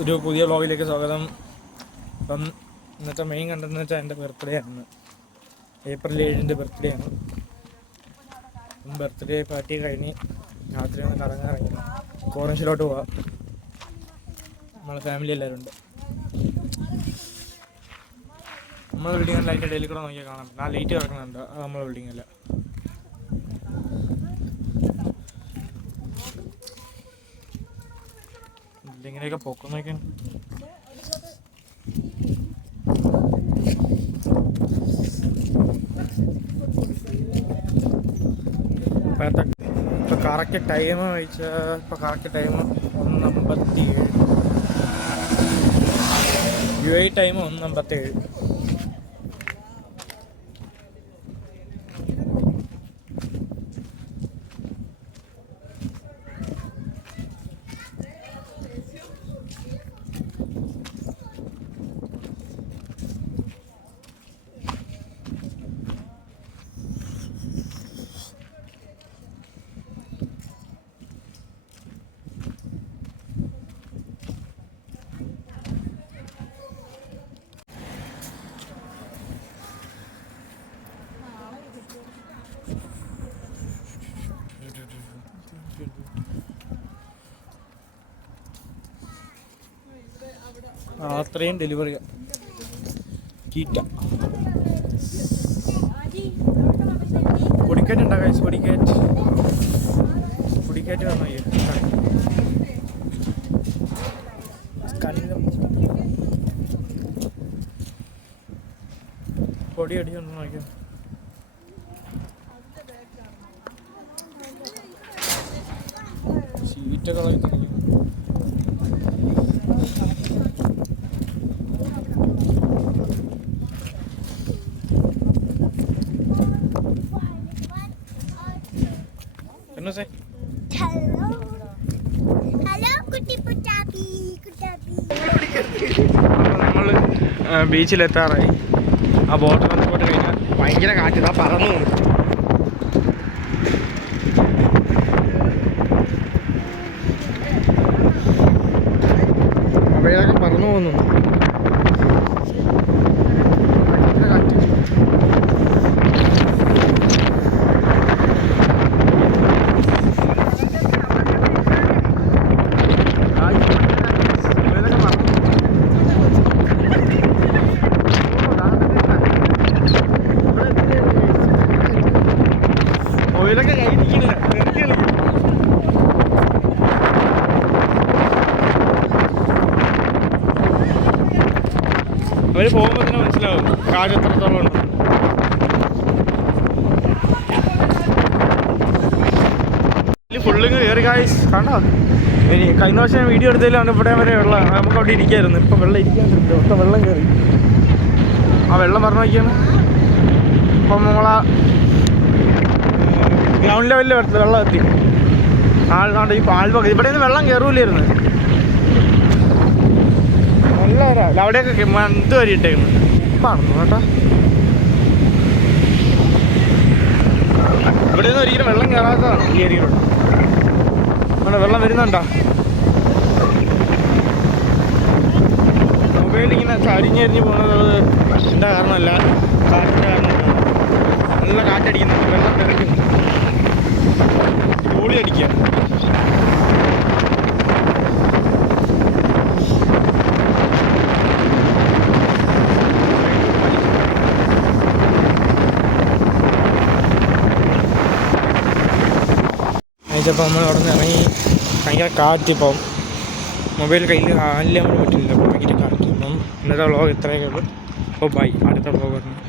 ഒരു പുതിയ വ്ളോഗിലേക്ക് സ്വാഗതം. അപ്പം ഇന്നത്തെ മെയിൻ കണ്ടെന്ന് വെച്ചാൽ എൻ്റെ ബർത്ത്ഡേ ആണ്. ഏപ്രിൽ 7 ബർത്ത്ഡേ ആണ്. ബർത്ത്ഡേ പാർട്ടി കഴിഞ്ഞ് രാത്രി ഒന്ന് കറങ്ങി കോറൻസിലോട്ട് പോവാം. നമ്മളെ ഫാമിലി എല്ലാവരും ഉണ്ട്. നമ്മളെ ബിൽഡിംഗ് ലൈറ്റ് ഡെയിലി കൂടെ നോക്കിയാൽ കാണാം. ആ ലൈറ്റ് കിടക്കുന്നുണ്ട്, അത് നമ്മളെ ബിൽഡിംഗ് അല്ല. ബിൽഡിങ്ങിനെയൊക്കെ പൊക്കം നോക്കാൻ ഇപ്പോൾ കറക്റ്റ് ടൈം കഴിച്ചാൽ ഇപ്പോൾ കറക്റ്റ് ടൈം 1:57. UAE time 1:57. അത്രയും ഡെലിവറി കീറ്റ പൊടിക്കേറ്റ് ഉണ്ടാ കഴിച്ച് പൊടിക്കേറ്റ് വന്നു. പൊടി അടിച്ചുണ്ടോ നോക്കിയോ. ഷീറ്റകളായി തുടങ്ങി. നമ്മള് ബീച്ചിലെത്താറായി. ആ ബോട്ട് പോയിട്ട് കഴിഞ്ഞാൽ ഭയങ്കര കാറ്റ്, ആ പറന്നു പോകുന്നു. അവിടെയൊക്കെ പറന്നു പോകുന്നു. ഓയിലൊക്കെ കൈ നിൽക്കുന്നില്ല, അവര് പോകുമ്പോൾ തന്നെ മനസ്സിലാവും കാറ്റ് എത്രത്തോളം ഉണ്ട്. ഫുള്ള് കയറി ഗായ്സ് കണ്ടോ. ഇനി കഴിഞ്ഞ വർഷം വീഡിയോ എടുത്തതിലാണ് ഇവിടെ വരെ വെള്ളം, നമുക്ക് അവിടെ ഇരിക്കായിരുന്നു. ഇപ്പം വെള്ളം ഇരിക്കാണ്ടില്ല, ഒത്ത വെള്ളം കയറി. ആ വെള്ളം പറഞ്ഞു നോക്കിയാണ്. അപ്പം നമ്മളാ ഗ്രൗണ്ട് ലെവലിൽ വെള്ളം എത്തി. ആൾക്കാണ്ട് ഈ പാൽപൊക്കെ ഇവിടെ നിന്ന് വെള്ളം കയറൂലായിരുന്നു. നല്ല അവിടെയൊക്കെ മന്ത് വരെ ഇട്ടേക്കുന്നു. പറഞ്ഞു കേട്ടോ, ഇവിടെ നിന്ന് ഒരിക്കലും വെള്ളം കയറാത്തതാണ് ഈ ഏരിയയിലോട്ട്. അവിടെ വെള്ളം വരുന്നുണ്ടോ? മൊബൈലിങ്ങനെ ചരിഞ്ഞരിഞ്ഞ് പോകുന്നത് എന്താ കാരണമല്ല, കാറ്റിൻ്റെ കാരണമാണ്. നല്ല കാറ്റടിക്കുന്നുണ്ട്, വെള്ളം കിടക്കുന്നു, ഗോളി അടിക്കുക. അതിപ്പോൾ നമ്മൾ അവിടെ നിന്ന് ഇറങ്ങി. ഭയങ്കര കാറ്റിപ്പം മൊബൈൽ കയ്യിൽ ഹാൻഡിൽ ചെയ്യാൻ പറ്റില്ല, ഭയങ്കര കാറ്റ്. അപ്പം ഇന്നത്തെ വ്ളോഗ് ഇത്രയൊക്കെ ഉള്ളൂ. അപ്പോൾ ബൈ, അടുത്ത വ്ളോഗ് പറഞ്ഞു.